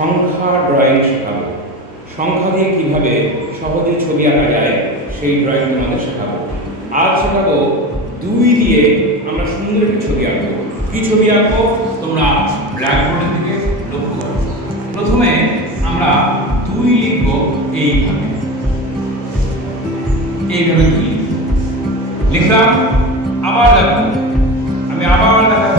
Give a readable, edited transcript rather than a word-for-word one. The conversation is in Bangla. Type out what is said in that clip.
সংখ্যা ড্রয়িং শেখাবো। সংখ্যা দিয়ে কীভাবে সহজে ছবি আঁকা যায় সেই ড্রয়িং তোমাদের শেখাবো। আজ শেখাবো 2 দিয়ে আমরা সুন্দর একটি ছবি আঁকবো। কী ছবি আঁকবো তোমরা ব্ল্যাকবোর্ডের দিকে লক্ষ্য করো। প্রথমে আমরা 2 লিখব এইভাবে 2 লিখলাম। আবার দেখো, আমি আবার দেখা